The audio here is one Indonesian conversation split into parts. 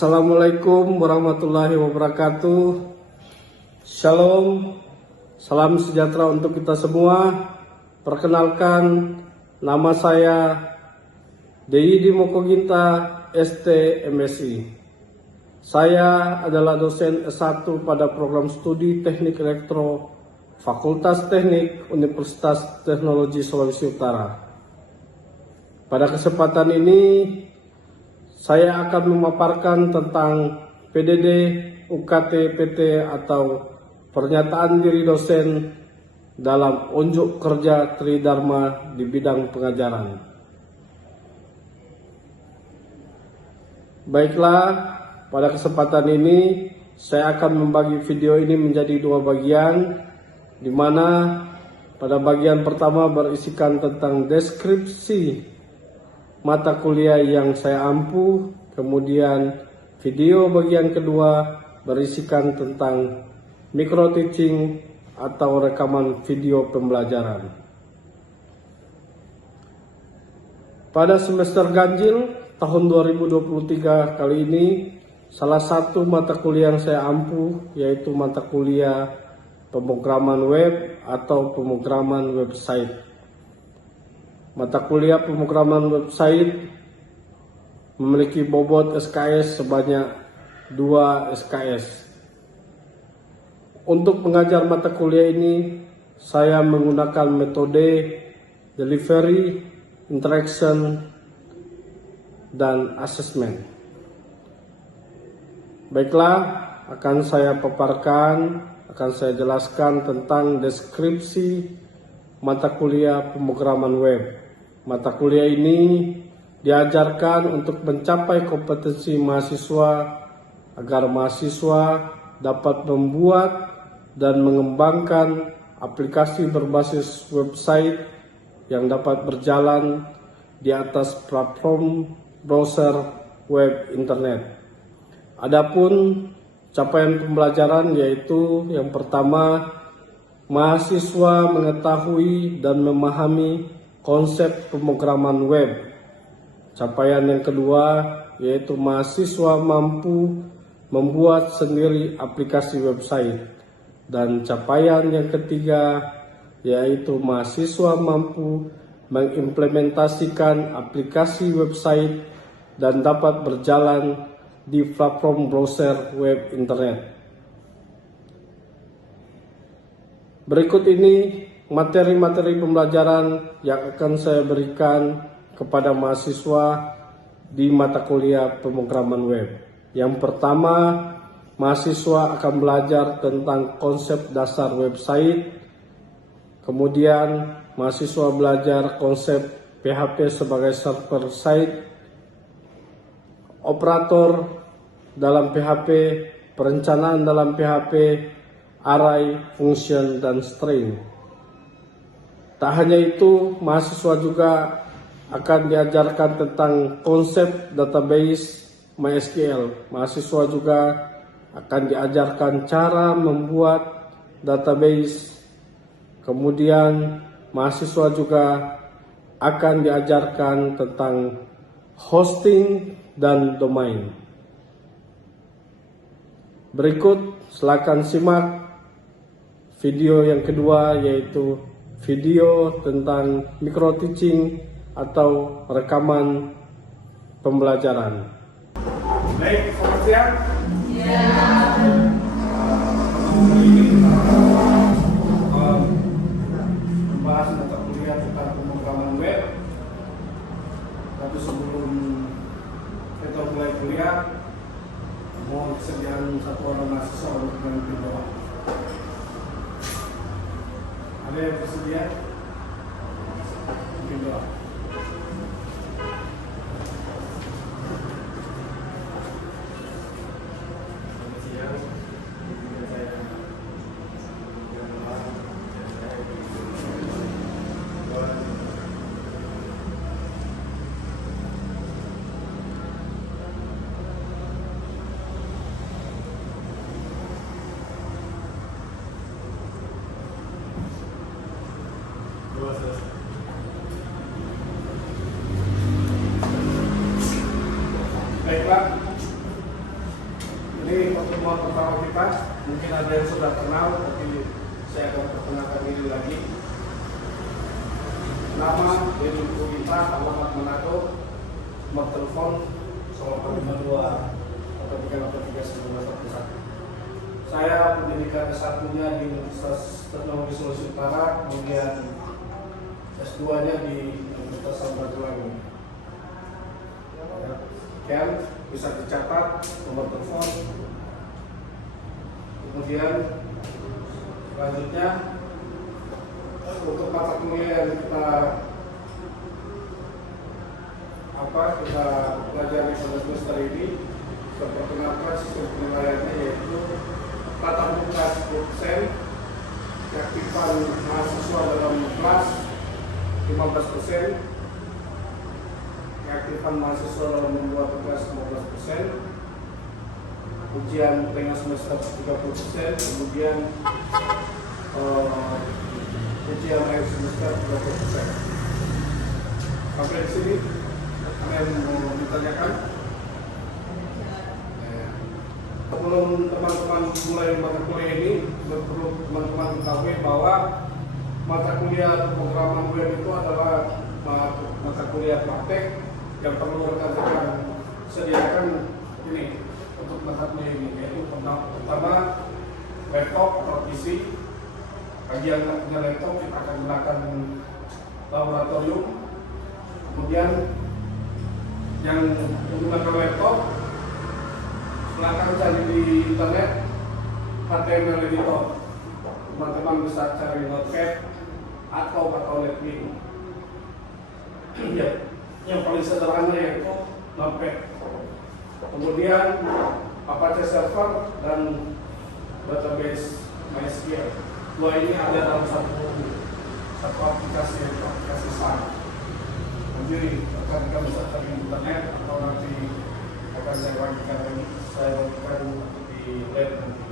Assalamualaikum warahmatullahi wabarakatuh. Shalom, salam sejahtera untuk kita semua. Perkenalkan, nama saya Deyidi Mokoginta, ST MSI. Saya adalah dosen S1 pada program studi Teknik Elektro Fakultas Teknik Universitas Teknologi Sulawesi Utara. Pada kesempatan ini, saya akan memaparkan tentang PDD UKT PT atau pernyataan diri dosen dalam unjuk kerja Tridharma di bidang pengajaran. Baiklah, pada kesempatan ini saya akan membagi video ini menjadi dua bagian, di mana pada bagian pertama berisikan tentang deskripsi mata kuliah yang saya ampu, kemudian video bagian kedua berisikan tentang micro teaching atau rekaman video pembelajaran. Pada semester ganjil tahun 2023 kali ini, salah satu mata kuliah yang saya ampu yaitu mata kuliah pemrograman web atau pemrograman website. Mata kuliah pemrograman website memiliki bobot SKS sebanyak 2 SKS. Untuk mengajar mata kuliah ini, saya menggunakan metode delivery, interaction, dan assessment. Baiklah, akan saya paparkan, akan saya jelaskan tentang deskripsi mata kuliah pemrograman web. Mata kuliah ini diajarkan untuk mencapai kompetensi mahasiswa agar mahasiswa dapat membuat dan mengembangkan aplikasi berbasis website yang dapat berjalan di atas platform browser web internet. Adapun capaian pembelajaran yaitu yang pertama, mahasiswa mengetahui dan memahami konsep pemrograman web. Capaian yang kedua yaitu mahasiswa mampu membuat sendiri aplikasi website. Dan capaian yang ketiga yaitu mahasiswa mampu mengimplementasikan aplikasi website dan dapat berjalan di platform browser web internet. Berikut ini materi-materi pembelajaran yang akan saya berikan kepada mahasiswa di mata kuliah pemrograman web. Yang pertama, mahasiswa akan belajar tentang konsep dasar website. Kemudian, mahasiswa belajar konsep PHP sebagai server site, operator dalam PHP, perencanaan dalam PHP, array, function, dan string. Tak hanya itu, mahasiswa juga akan diajarkan tentang konsep database MySQL. Mahasiswa juga akan diajarkan cara membuat database. Kemudian, mahasiswa juga akan diajarkan tentang hosting dan domain. Berikut, silakan simak video yang kedua, yaitu video tentang micro teaching atau rekaman pembelajaran. Baik, selamat siang. Ya. Ini kita membahas mata kuliah tentang pemrograman web. Tapi sebelum kita mulai kuliah, mohon kesediaan satu orang mahasiswa untuk memimpin doa. Ada yang bersedia? Mungkin doa. Baiklah, pertemuan pertama kita. Mungkin ada yang sudah kenal, tapi saya akan perkenalkan diri lagi. Nama Denny Purwita, alamat Manado, nomor telepon 0852 atau 383 1941. Saya pendidikan S1-nya di Universitas Teknologi Sulawesi Utara, kemudian S2-nya di Universitas Samratulangi. Sekian, bisa dicatat nomor telepon. Kemudian selanjutnya untuk mata kuliah yang kita pelajari pada semester ini, perkenalkan sistem penilaiannya yaitu tatap muka 10%, keaktifan mahasiswa dalam kelas 15%, keaktifan mahasiswa dalam membuat tugas 15%, ujian tengah semester 30%, kemudian ujian akhir semester 30%. Sampai di sini, kalian mau ditanyakan? Sebelum teman-teman mulai mata kuliah ini, perlu teman-teman ketahui bahwa mata kuliah pemrograman web itu adalah mata kuliah praktek yang perlu rekan-rekan sediakan ini untuk mata kuliah ini, yaitu pertama laptop atau PC. Bagi yang tidak punya laptop, kita akan gunakan laboratorium. Kemudian yang menggunakan laptop, silakan cari di internet HTML editor. Teman-teman bisa cari Notepad atau Letwing. Ya, yang paling sederhana yaitu Notepad. Kemudian Apache Server dan database MySQL. Dua ini ada dalam satu aplikasi sama. Jadi rekan-rekan bisa cari di internet atau nanti akan saya bagikan di web nanti.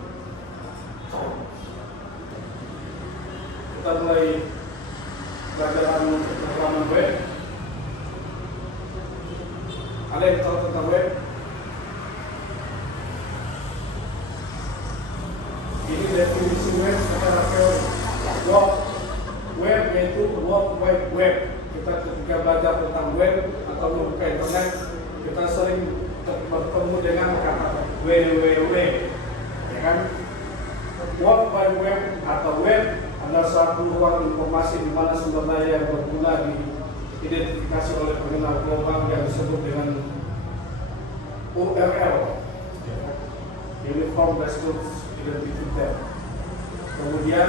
Kita mulai pelajaran pemrograman web. Ada yang tahu tentang web? Ini definisi web secara teori. Web yaitu World Wide Web. Kita ketika belajar tentang web atau membuka internet, kita sering bertemu dengan kata www, ya kan? World Wide Web atau web adalah suatu ruang informasi di mana sumber daya yang berguna diidentifikasi oleh pengenal global yang disebut dengan URL, Uniform Resource Identifier. Kemudian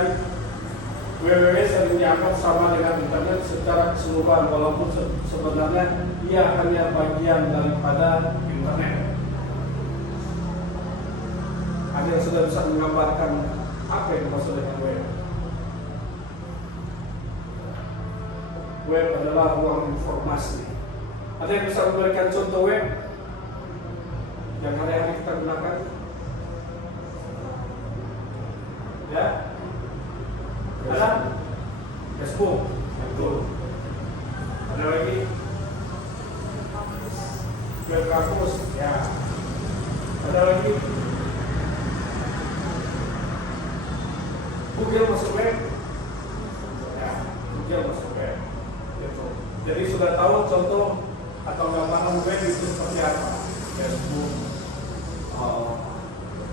www sering dianggap sama dengan internet secara keseluruhan, walaupun sebenarnya ia hanya bagian daripada internet. Ada yang sudah bisa menggambarkan apa yang dimaksud dengan web? Web adalah ruang informasi. Ada yang bisa memberikan contoh web yang hari-hari kita gunakan? Ya? Ada? Facebook. Betul. Ada lagi? Web kampus. Ya. Ada lagi? Google masuk web. Ya, Google masuk web. Betul. Jadi sudah tahu contoh atau gambaran web itu seperti apa? Facebook,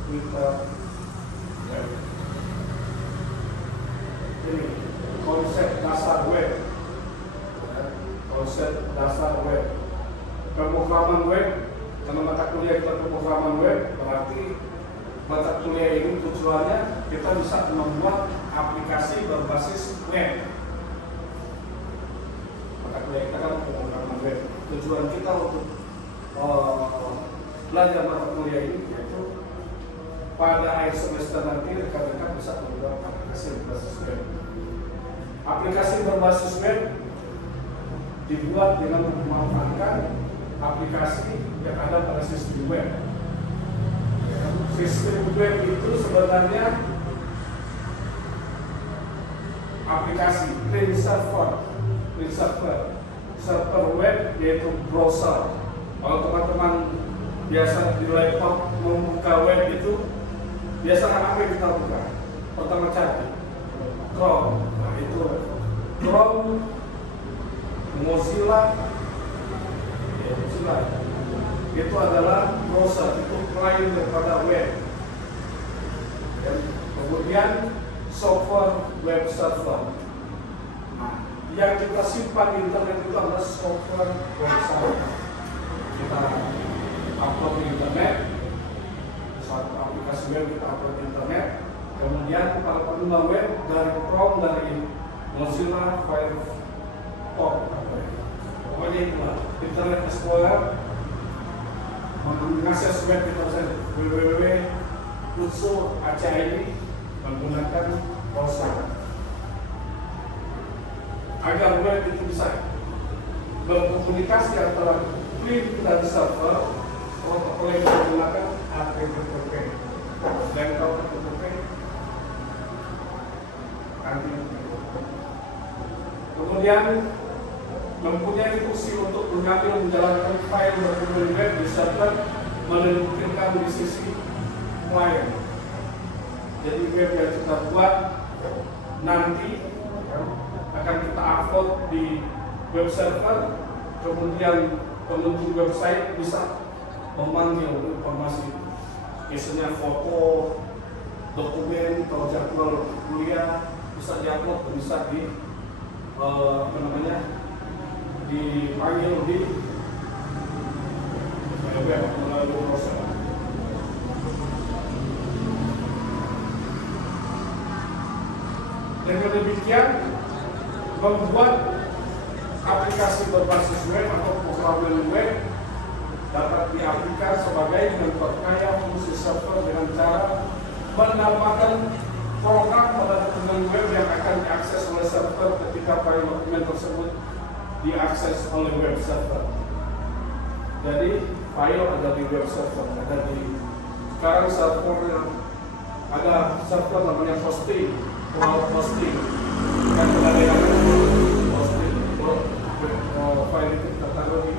Twitter, web. Ini konsep dasar web, pemrograman web. Karena mata kuliah kita pemrograman web, berarti mata kuliah ini tujuannya kita bisa membuat aplikasi berbasis web. Mata kuliah kita kan pemrograman web. Tujuan kita untuk belajar mata kuliah ini yaitu pada akhir semester nanti rekan-rekan bisa membuat aplikasi berbasis web. Aplikasi berbasis web dibuat dengan memanfaatkan aplikasi yang ada pada sistem web. Sistem web itu sebenarnya aplikasi print server web yaitu browser. Kalau teman-teman biasa di laptop membuka web itu Biasanya apa yang kita lakukan? Pertama cari Chrome, nah itu Chrome, Mozilla, ya, Mozilla itu adalah browser, itu klien daripada web. Dan kemudian software web server. Nah, yang kita simpan di internet itu adalah software web server. Kita upload di internet, satu aplikasi web kita upload di internet. Kemudian para pengguna web dari Chrome, dari Mozilla, Firefox, pokoknya itulah Internet Explorer mengakses web kita www.utsu.ac.id menggunakan browser agar web itu bisa berkomunikasi antara klien dan server. Protokol yang digunakan HTTP dan kalau HTTP kemudian mempunyai fungsi untuk mengambil menjalankan file berhubungan web di server menunjukkan di sisi klien. Jadi web yang kita buat nanti akan kita upload di web server, kemudian pengunjung website bisa memanggil informasi, misalnya foto, dokumen, atau jadwal kuliah bisa diupload, bisa dipanggil di web melalui browser. Dengan demikian membuat aplikasi berbasis web atau program web dapat diaplikasikan sebagai memperkaya fungsi server dengan cara menambahkan program pada dokumen web yang akan diakses oleh server ketika file dokumen tersebut diakses oleh web server. Jadi file ada di web server, ada di sekarang servernya ada server namanya hosting, cloud hosting, dan ada yang hosting, file itu kita taruh di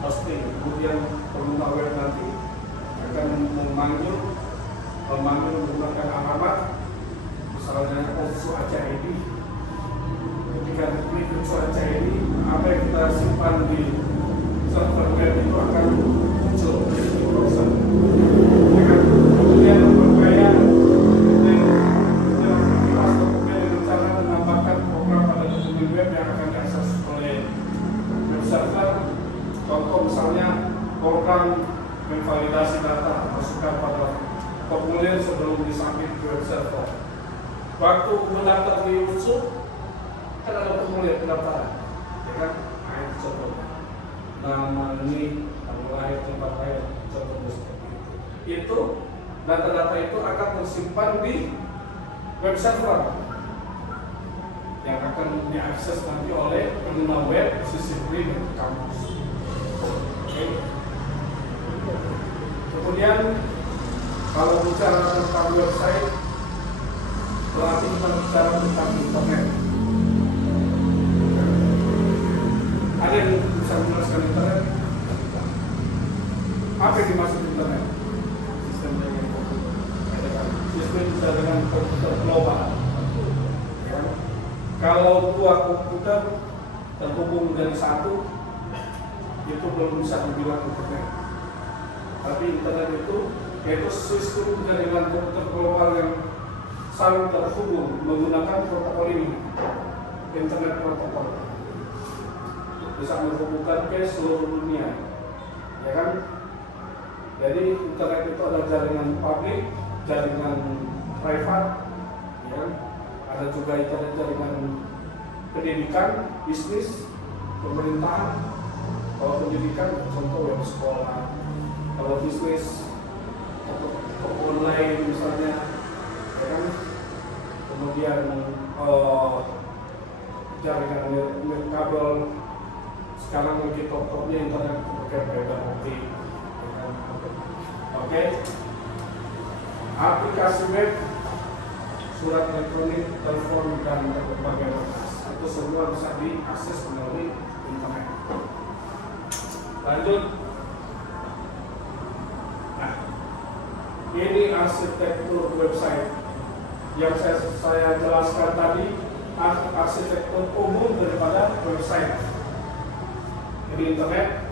hosting, kemudian pengguna web nanti akan memanggil menggunakan alamat misalnya utsu.ac.id. Ketika diklik utsu.ac.id, apa yang kita simpan di server web itu akan muncul di browser. Kemudian memperkaya aktivitas dokumen dengan cara menambahkan program pada dokumen web yang akan diakses oleh web server. Contoh misalnya program memvalidasi data masukkan pada formulir sebelum disubmit ke web server. Waktu mendaftar di Utsu kan ada formulir pendaftaran, ya kan? Nah, itu contohnya. Nama ini, tanggal lahir, tempat lahir, contohnya seperti itu. Itu data-data itu akan tersimpan di web server yang akan diakses nanti oleh pengguna web sisi pribadi kampus. Oke. Kemudian kalau bicara tentang website, berarti kita bicara tentang internet. Ada yang bisa menjelaskan internet? Apa yang dimaksud internet? Sistem bisa dengan komputer global. Ya. Kalau dua komputer terhubung dari satu, itu belum bisa dibilang internet. Tapi internet itu yaitu sistem jaringan komputer global yang saling terhubung menggunakan protokol ini, internet protokol, bisa menghubungkan ke seluruh dunia, ya kan? Jadi internet itu ada jaringan publik, jaringan privat, ya. Ada juga internet jaringan pendidikan, bisnis, pemerintahan. Kalau pendidikan, contoh web sekolah. Kalau bisnis, online misalnya, ya kan? Kemudian jaringan kabel, sekarang lagi top-topnya internet pakai fiber optik, ya kan? Oke. Aplikasi web, surat elektronik, telepon, dan berbagai berkas itu semua bisa diakses melalui internet. Lanjut. Nah, Ini arsitektur website yang saya jelaskan tadi, arsitektur umum daripada website. Ini internet,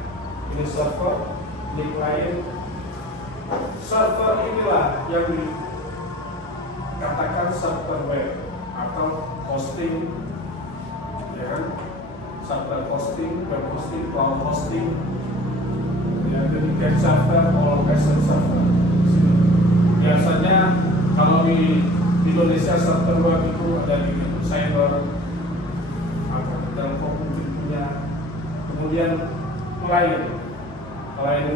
ini server, ini klien. Server inilah yang dikatakan server web atau hosting, ya kan? Server hosting, web hosting, cloud hosting, ya, demikian server, location server. Biasanya kalau di Indonesia server web itu ada di cyber, dalam komputernya. Kemudian klien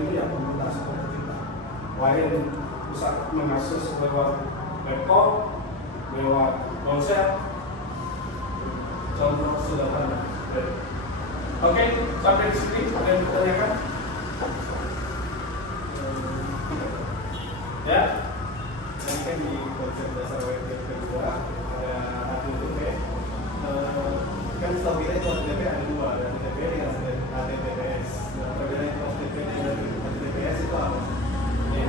itu ya pengguna seperti kita. Klien bisa mengakses lewat laptop, lewat ponsel. Contoh sederhana. Oke, sampai di sini ada yang ditanyakan? Ya. Ini kan di konsep dasar web kedua ada HTTP. Kan setahu kita itu HTTP ada dua, ada HTTP dengan HTTPS. Nah, perbedaan itu HTTP dengan HTTPS itu apa? Ya.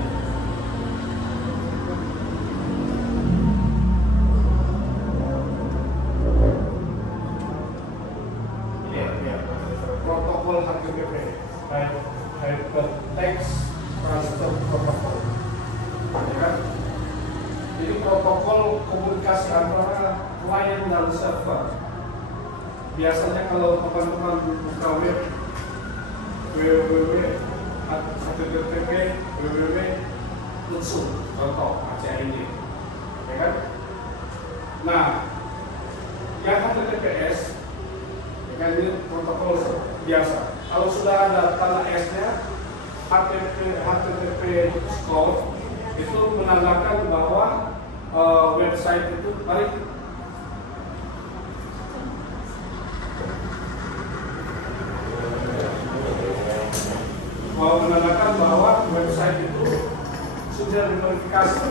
Protokol HTTP, Hypertext Transfer Protocol. Ya kan? Jadi protokol komunikasi antara klien dan server. Biasanya kalau teman-teman buka web www.http www.lutsum contoh ACID, ya kan? Nah, yang HTTPS, ya kan, ini protokol biasa. Kalau sudah ada tanda S-nya, HTTP score itu menandakan bahwa website itu baik. Menandakan bahwa website itu sudah diverifikasi,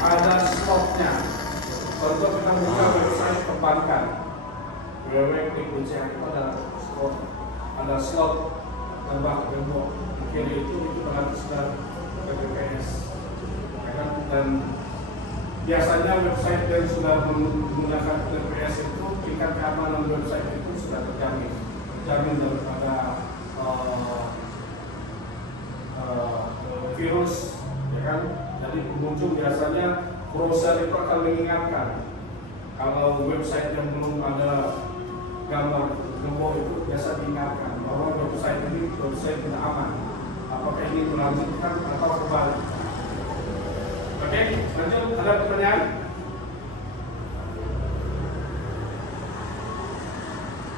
ada slotnya. Contoh kita buka website perbankan, www.klik.ca itu ada slot tambah gembok. Kiri itu berarti sudah HTTPS. Dan biasanya website yang sudah menggunakan HTTPS itu tingkat keamanan website itu sudah terjamin daripada virus, ya kan? Jadi pengunjung biasanya browser itu akan mengingatkan kalau website yang belum ada gambar gembok itu biasa diingatkan bahwa website ini website tidak aman. Apakah ini melanjutkan atau kembali? Oke, lanjut, ada pertanyaan?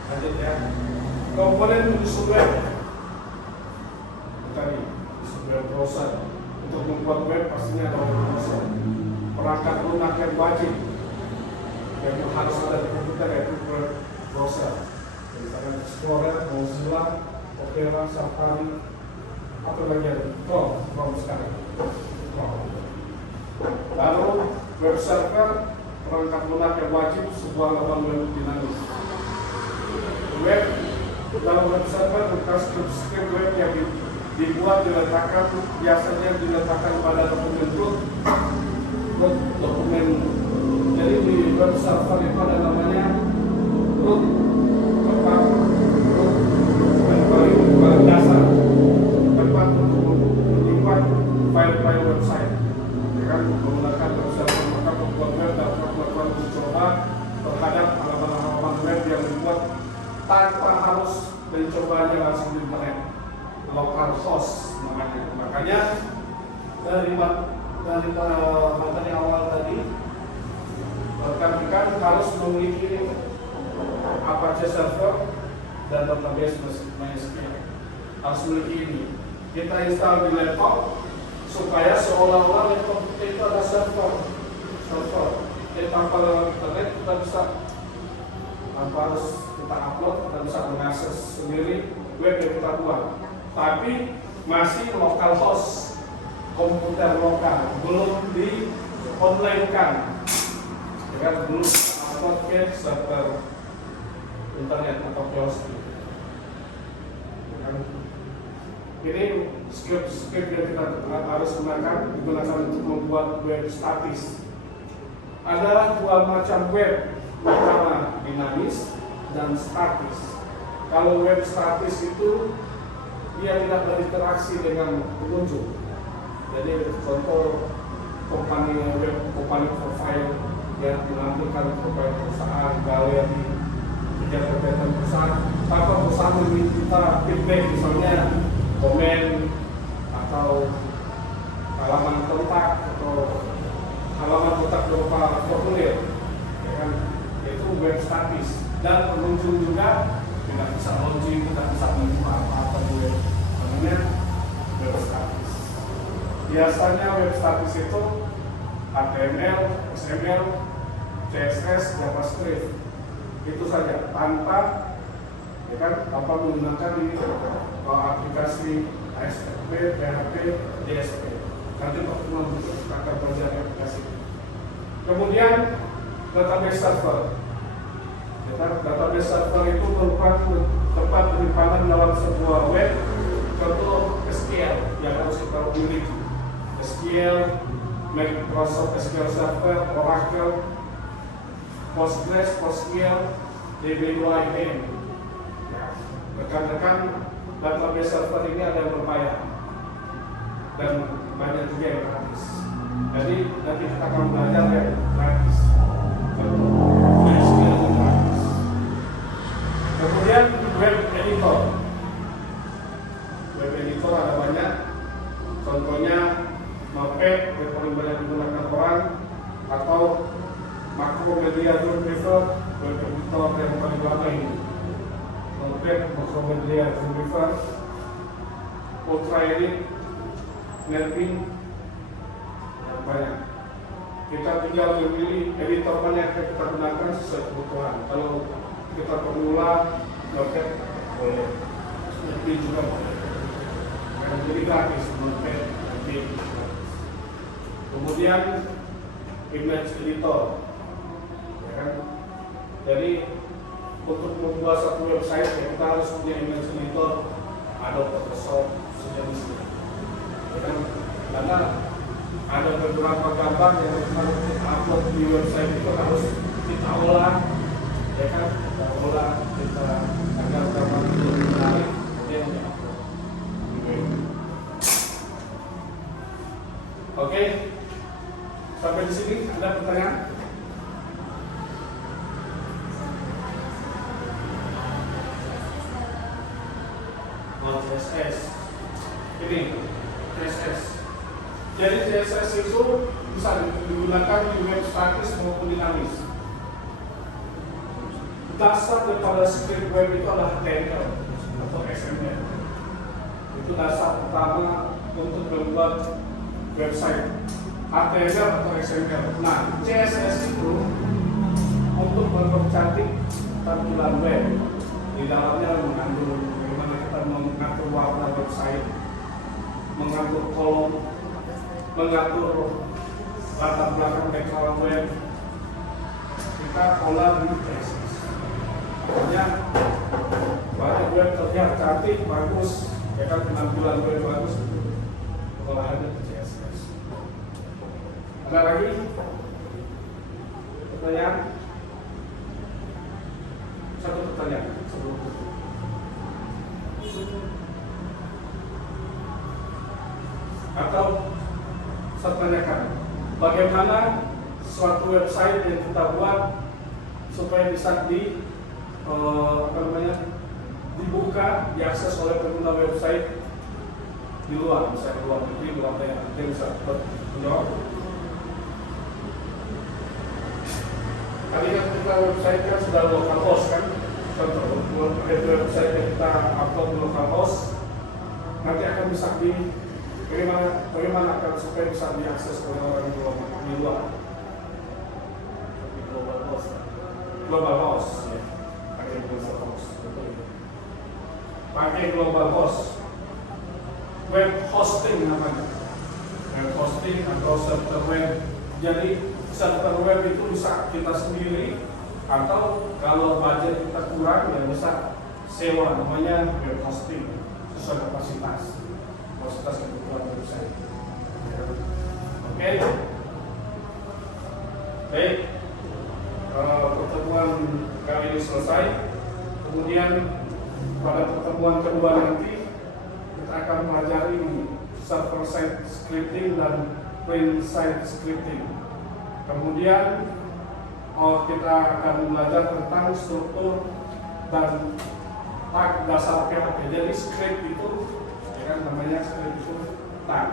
Lanjut ya. Komponen unsur web tadi, unsur web browser. Untuk membuat web pastinya ada browser. Perangkat lunak yang wajib yang harus ada di komputer yaitu web browser. Misalnya Explorer, Mozilla, Opera, Safari, apa lagi ada? Chrome sekarang. Lalu web server, perangkat lunak yang wajib, sebuah laman web dinamis. Web dalam web server bukan script web yang dibuat biasanya diletakkan pada dokumen root, dokumen. Jadi di web server itu ada namanya root, tempat root yang paling dasar, tempat untuk menyimpan file-file website. Menggunakan web server, maka membuat web dapat melakukan uji coba terhadap halaman-halaman web yang dibuat tanpa harus mencobanya langsung di internet, local host namanya. Makanya dari materi awal tadi rekan-rekan harus memiliki Apache server dan database MySQL, harus memiliki ini. Kita install di laptop supaya seolah-olah laptop itu ada server. Jadi tanpa lewat internet kita bisa, tanpa harus kita upload, kita bisa mengakses sendiri web yang kita buat. Tapi masih local host, komputer lokal, belum di online kan, ya, belum upload ke server internet atau kiosik. Ini script yang kita harus digunakan untuk membuat web statis. Ada dua macam web, pertama dinamis dan statis. Kalau web statis itu dia tidak berinteraksi dengan pengunjung. Jadi contoh company profile yang menampilkan profil perusahaan, galeri, kegiatan perusahaan, tanpa perusahaan meminta feedback, misalnya komen atau halaman kontak atau halaman kontak berupa formulir, ya kan? Itu web statis. Dan pengunjung juga tidak bisa launching, tidak bisa membuat apa-apa di web, namanya web statis. Biasanya web statis itu HTML, XML, CSS, JavaScript, itu saja, tanpa menggunakan ini aplikasi ASP, PHP, JSP. Nanti pertemuan untuk akan belajar aplikasi. Kemudian database server. Database server itu merupakan tempat penyimpanan dalam sebuah web. Contoh SQL yang harus kita miliki. SQL, Microsoft SQL Server, Oracle, Postgres, PostGIS, DB2IM. Rekan-rekan, database server ini ada yang berbayar dan banyak juga yang gratis. Jadi nanti kita akan belajar yang gratis. Kemudian web editor. Web editor ada banyak. Contohnya Notepad yang paling banyak digunakan orang, atau Macromedia Dreamweaver, web editor yang paling lama ini. Notepad, Macromedia Dreamweaver, Ultra Edit, Netbeans, banyak. Kita tinggal memilih editor mana yang kita gunakan sesuai kebutuhan. Kalau kita pemula, Notepad boleh, Netbeans juga boleh. Jadi gratis, Notepad, Netbeans. Kemudian image editor, ya kan? Jadi untuk membuat satu website ya kita harus punya image editor, Adobe Photoshop, sejenisnya. Ya kan? Karena ada beberapa gambar yang kita upload di website itu harus kita olah, ya kan? Kita olah, kita agar gambar itu menarik, kemudian di-upload. Oke. Sampai di sini ada pertanyaan? Oh, CSS. Ini CSS. Jadi CSS itu bisa digunakan di web statis maupun dinamis. Dasar daripada script web itu adalah HTML atau XML. Itu dasar pertama untuk membuat website. HTML atau XML. Nah, CSS itu untuk mempercantik tampilan web. Di dalamnya mengandung bagaimana kita mengatur warna website, mengatur kolom, mengatur latar belakang background web. Kita olah di CSS. Makanya banyak web terlihat cantik, bagus, ya kan, penampilan web bagus. Olahannya di CSS. Ada lagi pertanyaan? Satu pertanyaan sebelum itu. Atau saya tanyakan, bagaimana suatu website yang kita buat supaya bisa dibuka, diakses oleh pengguna website di luar, misalnya di luar negeri, berapa yang ada bisa menjawab? Tadi kan kita website kan sudah localhost kan, contoh website yang kita upload di localhost nanti akan bisa bagaimana akan supaya bisa diakses oleh orang di luar, di global host ya, pakai global host, web hosting namanya, web hosting atau server web. Jadi server web itu bisa kita sendiri, atau kalau budget kita kurang ya bisa sewa, namanya web hosting. sesuai kapasitas kebutuhan website. Oke. Baik, pertemuan kali ini selesai. Kemudian pada pertemuan kedua nanti kita akan pelajari server side scripting dan client side scripting. Kemudian kita akan belajar tentang struktur dan tag dasar PHP. Jadi script itu, ya kan namanya script itu tag,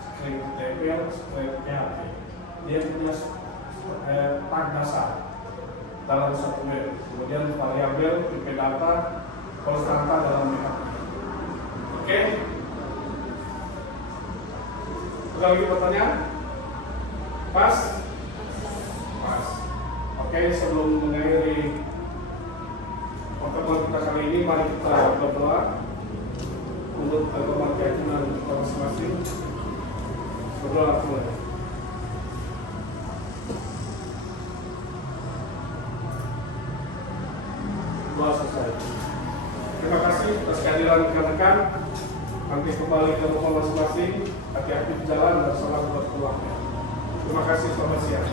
script TPL, script PHP. Dia punya tag dasar dalam satu web. Kemudian variabel, tipe data, konstanta dalam PHP. Oke? Ada lagi pertanyaan? Pas? Pas. Oke, sebelum mengakhiri pertemuan kita kali ini, mari kita berdoa untuk memakai keyakinan kita masing-masing. Berdoa mulai. Doa selesai. Terima kasih atas kehadiran rekan-rekan. Nanti kembali ke rumah masing-masing. Hati-hati di jalan dan selamat buat keluarga. Terima kasih, selamat siang.